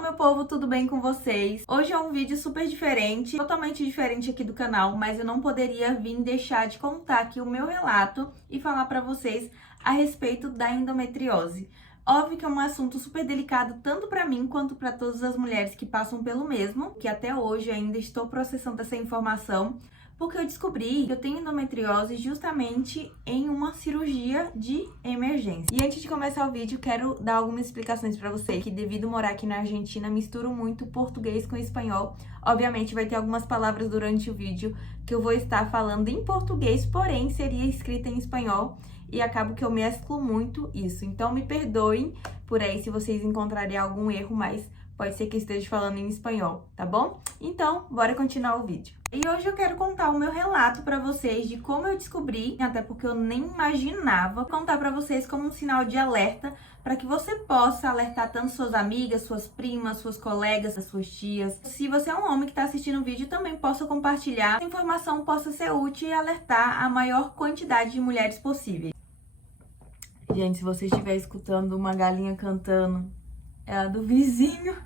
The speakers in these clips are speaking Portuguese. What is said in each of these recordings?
Hello, meu povo, tudo bem com vocês? Hoje é um vídeo super diferente, totalmente diferente aqui do canal, mas eu não poderia vir deixar de contar aqui o meu relato e falar pra vocês a respeito da endometriose. Óbvio que é um assunto super delicado tanto pra mim quanto pra todas as mulheres que passam pelo mesmo, que até hoje ainda estou processando essa informação, porque eu descobri que eu tenho endometriose justamente em uma cirurgia de emergência. E antes de começar o vídeo, quero dar algumas explicações pra vocês, que devido morar aqui na Argentina, misturo muito português com espanhol. Obviamente vai ter algumas palavras durante o vídeo que eu vou estar falando em português, porém seria escrita em espanhol, e acabo que eu mesclo muito isso. Então me perdoem por aí se vocês encontrarem algum erro, mas pode ser que eu esteja falando em espanhol, tá bom? Então, bora continuar o vídeo. E hoje eu quero contar o meu relato pra vocês de como eu descobri, até porque eu nem imaginava, contar pra vocês como um sinal de alerta para que você possa alertar tanto suas amigas, suas primas, suas colegas, suas tias. Se você é um homem que está assistindo o vídeo, também possa compartilhar, a informação possa ser útil e alertar a maior quantidade de mulheres possível. Gente, se você estiver escutando uma galinha cantando, é a do vizinho.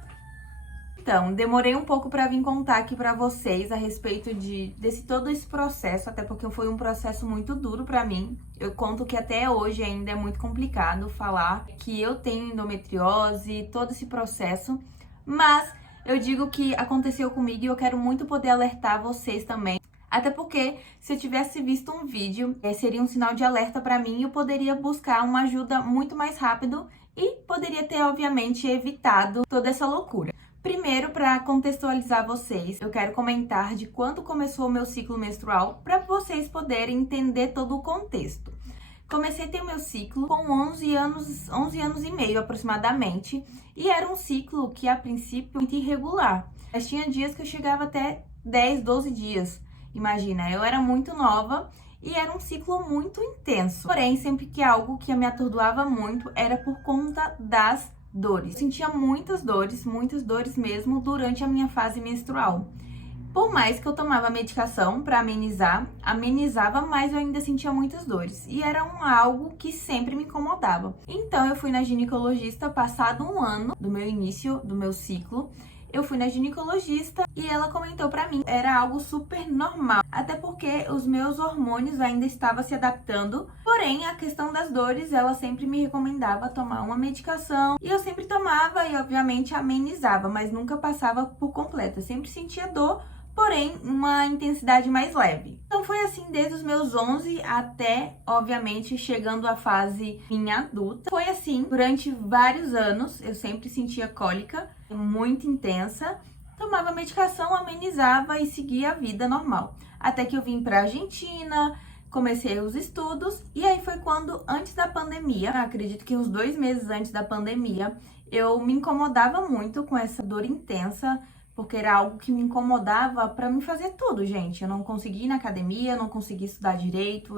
Então, demorei um pouco para vir contar aqui para vocês a respeito desse todo esse processo, até porque foi um processo muito duro para mim. Eu conto que até hoje ainda é muito complicado falar que eu tenho endometriose, todo esse processo, mas eu digo que aconteceu comigo e eu quero muito poder alertar vocês também. Até porque, se eu tivesse visto um vídeo, seria um sinal de alerta para mim e eu poderia buscar uma ajuda muito mais rápido e poderia ter, obviamente, evitado toda essa loucura. Primeiro, para contextualizar vocês, eu quero comentar de quando começou o meu ciclo menstrual para vocês poderem entender todo o contexto. Comecei a ter o meu ciclo com 11 anos e meio aproximadamente, e era um ciclo que a princípio muito irregular. Mas tinha dias que eu chegava até 10, 12 dias. Imagina, eu era muito nova e era um ciclo muito intenso. Porém, sempre que algo que me atordoava muito era por conta das dores. Eu sentia muitas dores mesmo durante a minha fase menstrual. Por mais que eu tomava medicação para amenizar, amenizava, mas eu ainda sentia muitas dores. E era algo que sempre me incomodava. Então eu fui na ginecologista passado um ano do meu início do meu ciclo. Eu fui na ginecologista e ela comentou pra mim, era algo super normal, até porque os meus hormônios ainda estavam se adaptando. Porém, a questão das dores, ela sempre me recomendava tomar uma medicação e eu sempre tomava e obviamente amenizava, mas nunca passava por completo. Eu sempre sentia dor, porém uma intensidade mais leve. Então foi assim desde os meus 11 até, obviamente, chegando à fase minha adulta. Foi assim durante vários anos, eu sempre sentia cólica muito intensa, tomava medicação, amenizava e seguia a vida normal. Até que eu vim pra Argentina, comecei os estudos e aí foi quando, antes da pandemia, acredito que uns 2 meses antes da pandemia, eu me incomodava muito com essa dor intensa, porque era algo que me incomodava pra me fazer tudo, gente. Eu não conseguia ir na academia, não conseguia estudar direito,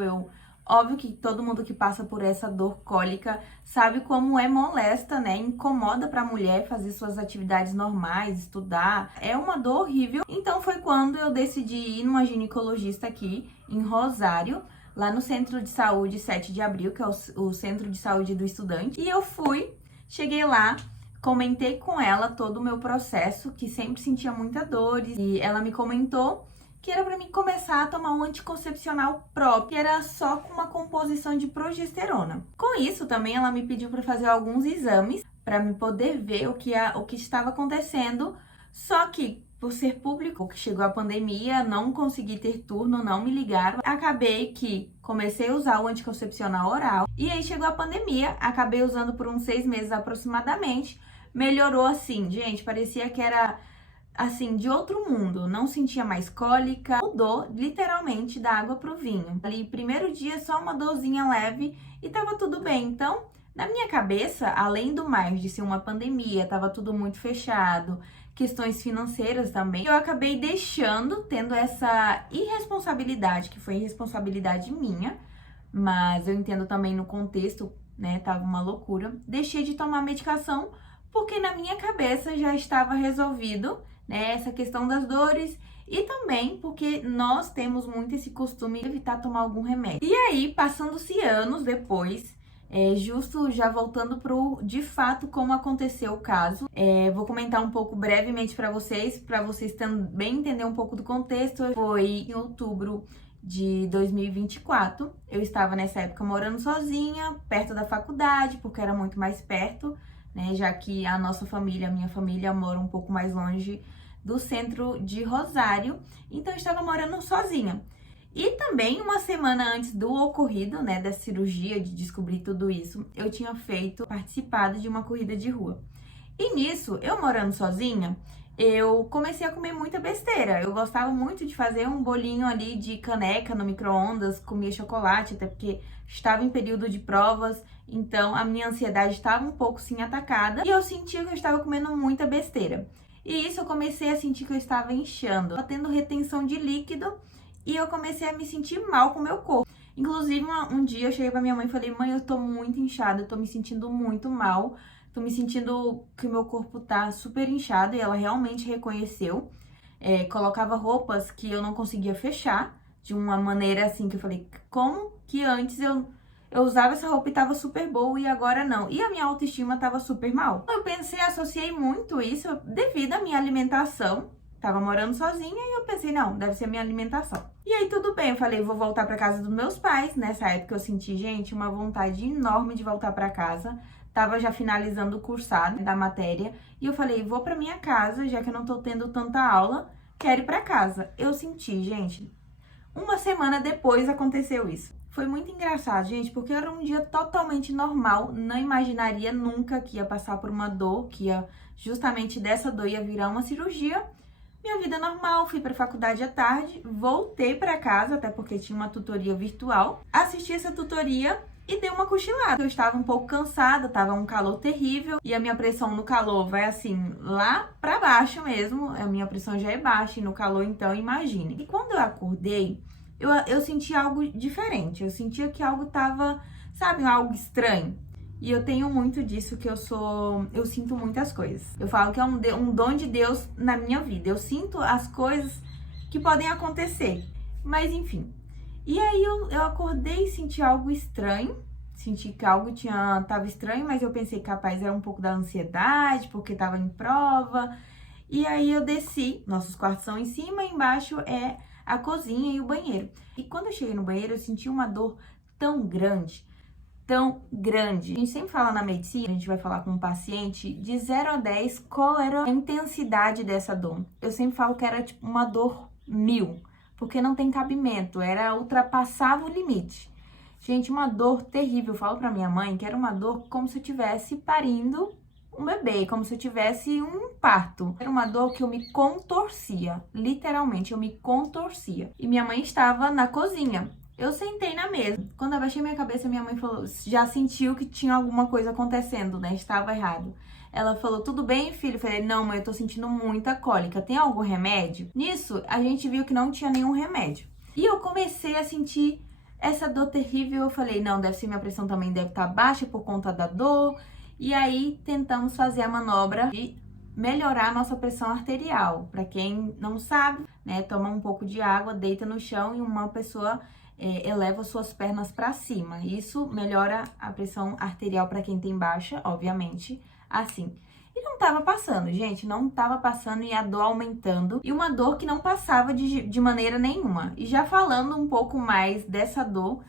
Óbvio que todo mundo que passa por essa dor cólica sabe como é molesta, né? Incomoda pra mulher fazer suas atividades normais, estudar. É uma dor horrível. Então foi quando eu decidi ir numa ginecologista aqui em Rosário, lá no Centro de Saúde 7 de Abril, que é o Centro de Saúde do Estudante. E eu fui, cheguei lá, comentei com ela todo o meu processo, que sempre sentia muita dor. E ela me comentou que era pra mim começar a tomar um anticoncepcional próprio, que era só com uma composição de progesterona. Com isso, também ela me pediu para fazer alguns exames para me poder ver o que estava acontecendo. Só que, por ser público, que chegou a pandemia, não consegui ter turno, não me ligaram. Acabei que comecei a usar o anticoncepcional oral. E aí chegou a pandemia, acabei usando por uns 6 meses aproximadamente. Melhorou assim, gente, parecia que era assim, de outro mundo, não sentia mais cólica, mudou literalmente da água pro vinho. Ali, primeiro dia, só uma dorzinha leve e tava tudo bem. Então, na minha cabeça, além do mais de ser uma pandemia, tava tudo muito fechado, questões financeiras também, eu acabei tendo essa irresponsabilidade, que foi irresponsabilidade minha, mas eu entendo também no contexto, né, tava uma loucura. Deixei de tomar medicação porque na minha cabeça já estava resolvido, né, essa questão das dores, e também porque nós temos muito esse costume de evitar tomar algum remédio. E aí, passando-se anos depois, Justo já voltando pro de fato como aconteceu o caso. Vou comentar um pouco brevemente para vocês também entender um pouco do contexto. Foi em outubro de 2024. Eu estava nessa época morando sozinha, perto da faculdade, porque era muito mais perto, né? Já que a minha família mora um pouco mais longe do centro de Rosário. Então eu estava morando sozinha. E também, uma semana antes do ocorrido, né, da cirurgia, de descobrir tudo isso, eu tinha participado de uma corrida de rua. E nisso, eu morando sozinha, eu comecei a comer muita besteira. Eu gostava muito de fazer um bolinho ali de caneca no micro-ondas, comia chocolate, até porque estava em período de provas, então a minha ansiedade estava um pouco sim atacada e eu sentia que eu estava comendo muita besteira. E isso eu comecei a sentir que eu estava inchando, tendo retenção de líquido. E eu comecei a me sentir mal com o meu corpo. Inclusive, um dia eu cheguei pra minha mãe e falei: mãe, eu tô muito inchada, eu tô me sentindo muito mal. Tô me sentindo que o meu corpo tá super inchado. E ela realmente reconheceu. Colocava roupas que eu não conseguia fechar. De uma maneira assim que eu falei: como que antes eu usava essa roupa e tava super boa e agora não? E a minha autoestima tava super mal. Eu associei muito isso devido à minha alimentação. Tava morando sozinha e eu pensei, não, deve ser minha alimentação. E aí tudo bem, eu falei, vou voltar pra casa dos meus pais. Nessa época eu senti, gente, uma vontade enorme de voltar pra casa. Tava já finalizando o cursado da matéria. E eu falei, vou pra minha casa, já que eu não tô tendo tanta aula, quero ir pra casa. Eu senti, gente, uma semana depois aconteceu isso. Foi muito engraçado, gente, porque era um dia totalmente normal. Não imaginaria nunca que ia passar por uma dor, que ia justamente dessa dor ia virar uma cirurgia. Minha vida normal, fui pra faculdade à tarde, voltei pra casa, até porque tinha uma tutoria virtual. Assisti essa tutoria e dei uma cochilada. Eu estava um pouco cansada, tava um calor terrível e a minha pressão no calor vai assim, lá pra baixo mesmo. A minha pressão já é baixa e no calor, então imagine. E quando eu acordei, eu senti algo diferente. Eu sentia que algo tava, sabe, algo estranho. E eu tenho muito disso, que eu sinto muitas coisas. Eu falo que é um dom de Deus na minha vida. Eu sinto as coisas que podem acontecer. Mas enfim. E aí eu acordei e senti algo estranho. Senti que algo tava estranho, mas eu pensei que capaz era um pouco da ansiedade, porque tava em prova. E aí eu desci. Nossos quartos são em cima, embaixo é a cozinha e o banheiro. E quando eu cheguei no banheiro, eu senti uma dor tão grande. A gente sempre fala na medicina, a gente vai falar com um paciente, de 0 a 10, qual era a intensidade dessa dor. Eu sempre falo que era tipo uma dor 1000, porque não tem cabimento, ultrapassava o limite. Gente, uma dor terrível. Eu falo pra minha mãe que era uma dor como se eu estivesse parindo um bebê, como se eu tivesse um parto. Era uma dor que eu me contorcia, literalmente, eu me contorcia. E minha mãe estava na cozinha. Eu sentei na mesa. Quando eu abaixei minha cabeça, minha mãe falou, já sentiu que tinha alguma coisa acontecendo, né? Estava errado. Ela falou, tudo bem, filho? Eu falei, não, mãe, eu tô sentindo muita cólica. Tem algum remédio? Nisso, a gente viu que não tinha nenhum remédio. E eu comecei a sentir essa dor terrível. Eu falei, não, deve ser minha pressão também deve estar baixa por conta da dor. E aí, tentamos fazer a manobra de melhorar a nossa pressão arterial. Para quem não sabe, né, toma um pouco de água, deita no chão e uma pessoa eleva suas pernas para cima. Isso melhora a pressão arterial para quem tem baixa, obviamente, assim. E não tava passando, gente, não tava passando e a dor aumentando. E uma dor que não passava de maneira nenhuma. E já falando um pouco mais dessa dor,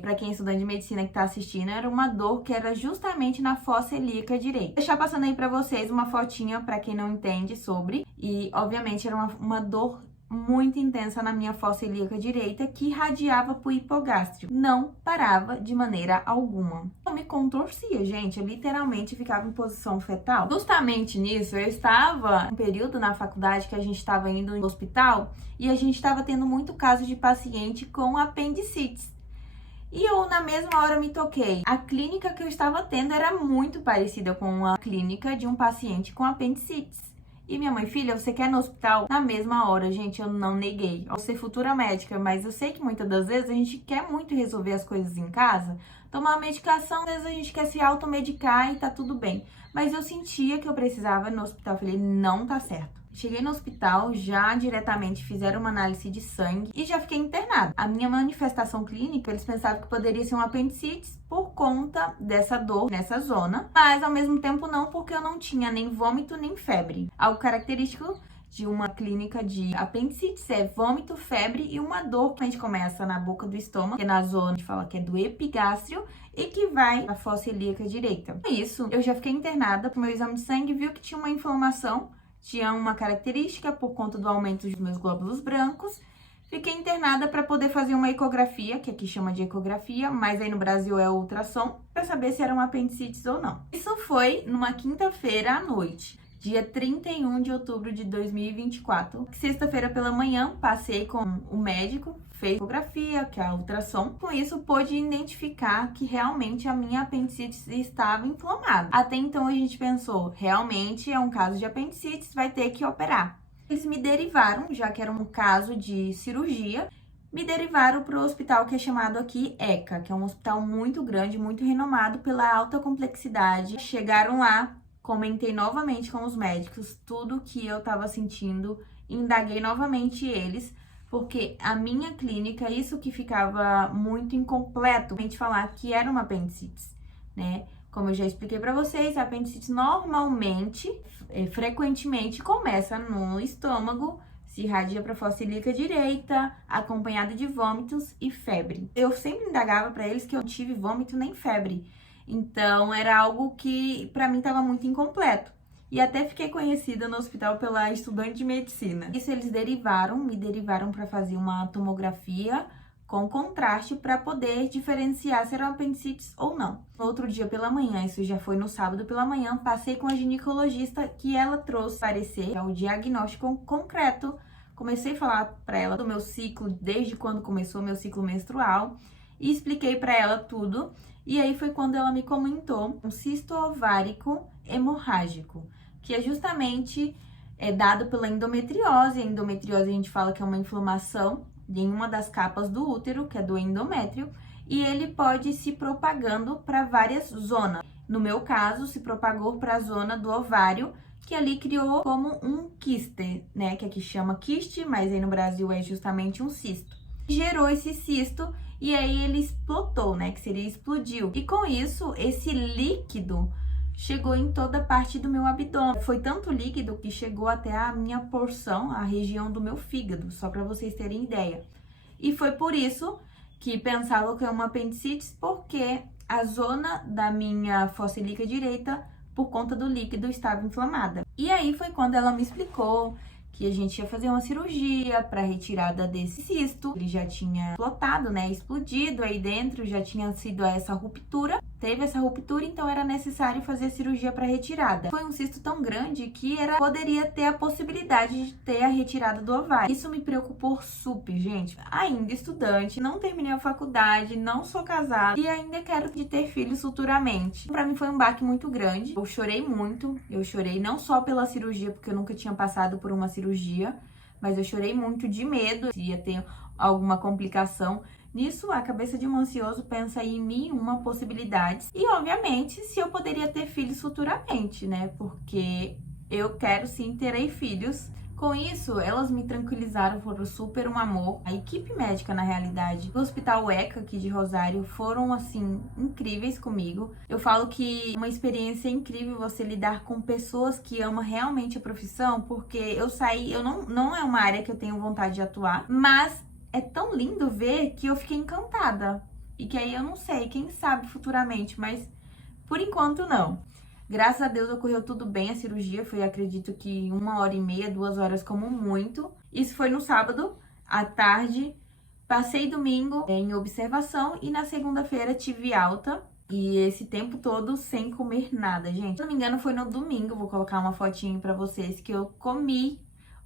para quem é estudante de medicina que tá assistindo, era uma dor que era justamente na fossa ilíaca direita. Vou deixar passando aí para vocês uma fotinha para quem não entende sobre. E, obviamente, era uma dor muito intensa na minha fossa ilíaca direita que irradiava pro hipogástrico. Não parava de maneira alguma. Eu me contorcia, gente. Eu literalmente ficava em posição fetal. Justamente nisso, eu estava um período na faculdade que a gente estava indo no hospital e a gente estava tendo muito caso de paciente com apendicites. E eu, na mesma hora, me toquei. A clínica que eu estava tendo era muito parecida com a clínica de um paciente com apendicites. E minha mãe, filha, você quer ir no hospital? Na mesma hora, gente, eu não neguei. Eu sou futura médica, mas eu sei que muitas das vezes a gente quer muito resolver as coisas em casa, tomar medicação, às vezes a gente quer se automedicar e tá tudo bem. Mas eu sentia que eu precisava ir no hospital. Eu falei, não tá certo. Cheguei no hospital, já diretamente fizeram uma análise de sangue e já fiquei internada. A minha manifestação clínica, eles pensavam que poderia ser um apendicite por conta dessa dor nessa zona, mas ao mesmo tempo não, porque eu não tinha nem vômito nem febre. Algo característico de uma clínica de apendicite é vômito, febre e uma dor que a gente começa na boca do estômago, que é na zona, a gente fala que é do epigástrio, e que vai à fossa ilíaca direita. Com isso, eu já fiquei internada, o meu exame de sangue viu que tinha uma inflamação, tinha uma característica por conta do aumento dos meus glóbulos brancos. Fiquei internada para poder fazer uma ecografia, que aqui chama de ecografia, mas aí no Brasil é ultrassom, para saber se era uma apendicite ou não. Isso foi numa quinta-feira à noite, dia 31 de outubro de 2024. Sexta-feira pela manhã, passei com o médico, fez ecografia, que é a ultrassom. Com isso, pude identificar que realmente a minha apendicite estava inflamada. Até então, a gente pensou, realmente é um caso de apendicite, vai ter que operar. Eles me derivaram, já que era um caso de cirurgia, me derivaram para o hospital que é chamado aqui ECA, que é um hospital muito grande, muito renomado pela alta complexidade. Chegaram lá, comentei novamente com os médicos tudo que eu estava sentindo, indaguei novamente eles, porque a minha clínica, isso que ficava muito incompleto, a gente falar que era uma apendicite, né? Como eu já expliquei para vocês, a apendicite normalmente, frequentemente, começa no estômago, se irradia para a fossa ilíaca direita, acompanhada de vômitos e febre. Eu sempre indagava para eles que eu não tive vômito nem febre. Então, era algo que para mim estava muito incompleto. E até fiquei conhecida no hospital pela estudante de medicina. Isso eles me derivaram para fazer uma tomografia com contraste para poder diferenciar se era uma apendicite ou não. No outro dia pela manhã, isso já foi no sábado pela manhã, passei com a ginecologista que ela trouxe parecer o diagnóstico concreto. Comecei a falar para ela do meu ciclo, desde quando começou meu ciclo menstrual, e expliquei para ela tudo. E aí foi quando ela me comentou um cisto ovárico hemorrágico, que é justamente dado pela endometriose. A endometriose a gente fala que é uma inflamação em uma das capas do útero, que é do endométrio, e ele pode se propagando para várias zonas. No meu caso, se propagou para a zona do ovário, que ali criou como um quiste, né? Que aqui chama quiste, mas aí no Brasil é justamente um cisto. Gerou esse cisto e aí ele explotou, né? Que seria explodiu. E com isso, esse líquido chegou em toda a parte do meu abdômen. Foi tanto líquido que chegou até a minha porção, a região do meu fígado, só para vocês terem ideia. E foi por isso que pensava que é uma apendicite, porque a zona da minha fossa ilíaca direita, por conta do líquido, estava inflamada. E aí foi quando ela me explicou que a gente ia fazer uma cirurgia para retirada desse cisto. Ele já tinha explotado, né, explodido aí dentro, já tinha sido essa ruptura. Teve essa ruptura, então era necessário fazer a cirurgia para retirada. Foi um cisto tão grande que poderia ter a possibilidade de ter a retirada do ovário. Isso me preocupou super, gente. Ainda estudante, não terminei a faculdade, não sou casada e ainda quero ter filhos futuramente. Para mim foi um baque muito grande. Eu chorei muito. Eu chorei não só pela cirurgia, porque eu nunca tinha passado por uma cirurgia, mas eu chorei muito de medo se ia ter alguma complicação. Nisso, a cabeça de um ansioso pensa em mil uma possibilidades. E, obviamente, se eu poderia ter filhos futuramente, né? Porque eu quero sim ter filhos. Com isso, elas me tranquilizaram, foram super um amor. A equipe médica, na realidade, do Hospital ECA aqui de Rosário, foram, assim, incríveis comigo. Eu falo que é uma experiência incrível você lidar com pessoas que amam realmente a profissão, porque eu não é uma área que eu tenho vontade de atuar, mas é tão lindo ver que eu fiquei encantada. E que aí eu não sei, quem sabe futuramente, mas por enquanto não. Graças a Deus ocorreu tudo bem, a cirurgia foi, acredito que 1h30, 2 horas como muito. Isso foi no sábado, à tarde. Passei domingo em observação e na segunda-feira tive alta. E esse tempo todo sem comer nada, gente. Se não me engano foi no domingo, vou colocar uma fotinho pra vocês, que eu comi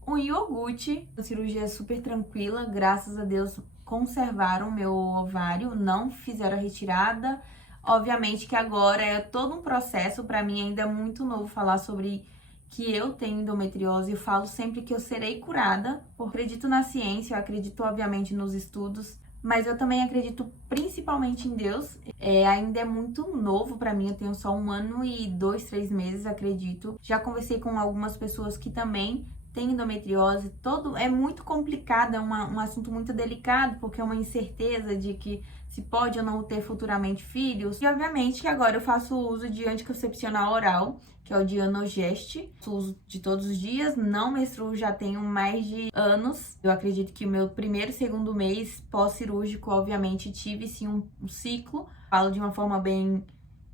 um iogurte. A cirurgia é super tranquila, graças a Deus conservaram meu ovário, não fizeram a retirada. Obviamente que agora é todo um processo, para mim ainda é muito novo falar sobre que eu tenho endometriose. Eu falo sempre que eu serei curada, eu acredito na ciência, eu acredito obviamente nos estudos, mas eu também acredito principalmente em Deus. Ainda é muito novo para mim, eu tenho só 1 ano e 2, 3 meses, acredito. Já conversei com algumas pessoas que também tem endometriose, é muito complicado, é um assunto muito delicado, porque é uma incerteza de que se pode ou não ter futuramente filhos. E obviamente que agora eu faço uso de anticoncepcional oral, que é o Dianogest. Uso de todos os dias, não menstruo já tenho mais de anos. Eu acredito que o meu primeiro e segundo mês pós-cirúrgico, obviamente, tive sim um ciclo. Falo de uma forma bem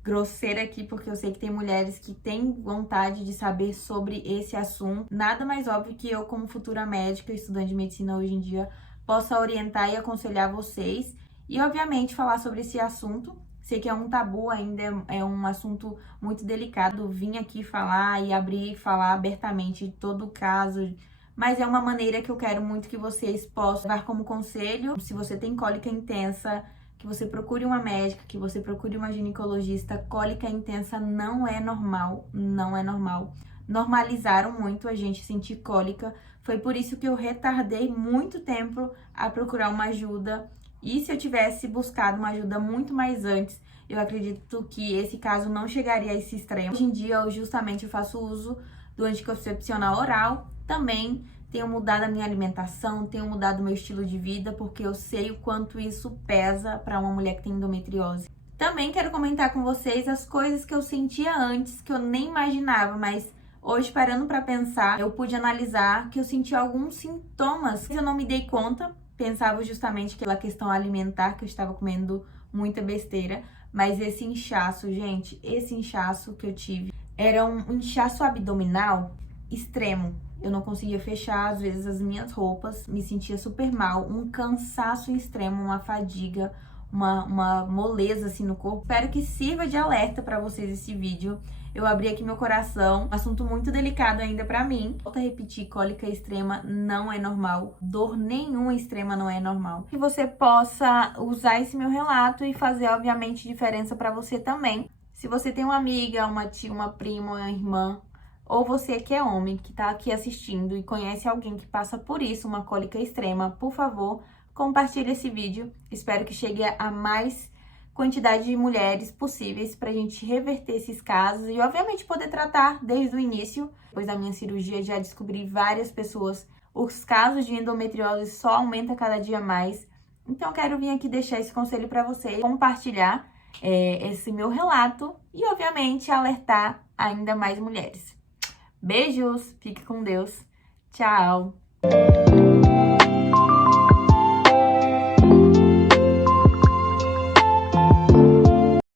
grosseira aqui, porque eu sei que tem mulheres que têm vontade de saber sobre esse assunto. Nada mais óbvio que eu, como futura médica, estudante de medicina hoje em dia, possa orientar e aconselhar vocês. E, obviamente, falar sobre esse assunto. Sei que é um tabu ainda, é um assunto muito delicado. Vim aqui falar e abrir e falar abertamente de todo o caso, mas é uma maneira que eu quero muito que vocês possam dar como conselho. Se você tem cólica intensa, que você procure uma médica, que você procure uma ginecologista. Cólica intensa não é normal, não é normal. Normalizaram muito a gente sentir cólica. Foi por isso que eu retardei muito tempo a procurar uma ajuda. E se eu tivesse buscado uma ajuda muito mais antes, eu acredito que esse caso não chegaria a esse extremo. Hoje em dia, eu faço uso do anticoncepcional oral. Também tenho mudado a minha alimentação, tenho mudado o meu estilo de vida, porque eu sei o quanto isso pesa para uma mulher que tem endometriose. Também quero comentar com vocês as coisas que eu sentia antes, que eu nem imaginava, mas hoje, parando para pensar, eu pude analisar que eu sentia alguns sintomas que eu não me dei conta. Pensava justamente que pela questão alimentar, que eu estava comendo muita besteira, mas esse inchaço, gente, esse inchaço que eu tive era um inchaço abdominal extremo. Eu não conseguia fechar, às vezes, as minhas roupas, me sentia super mal, um cansaço extremo, uma fadiga, uma moleza assim no corpo. Espero que sirva de alerta para vocês esse vídeo. Eu abri aqui meu coração, assunto muito delicado ainda pra mim. Volto a repetir, cólica extrema não é normal, dor nenhuma extrema não é normal. Que você possa usar esse meu relato e fazer, obviamente, diferença pra você também. Se você tem uma amiga, uma tia, uma prima, uma irmã, ou você que é homem, que tá aqui assistindo e conhece alguém que passa por isso, uma cólica extrema, por favor, compartilhe esse vídeo. Espero que chegue a mais quantidade de mulheres possíveis pra gente reverter esses casos e, obviamente, poder tratar desde o início. Depois da minha cirurgia, já descobri várias pessoas. Os casos de endometriose só aumentam cada dia mais. Então, quero vir aqui deixar esse conselho pra vocês, compartilhar esse meu relato e, obviamente, alertar ainda mais mulheres. Beijos, fique com Deus. Tchau!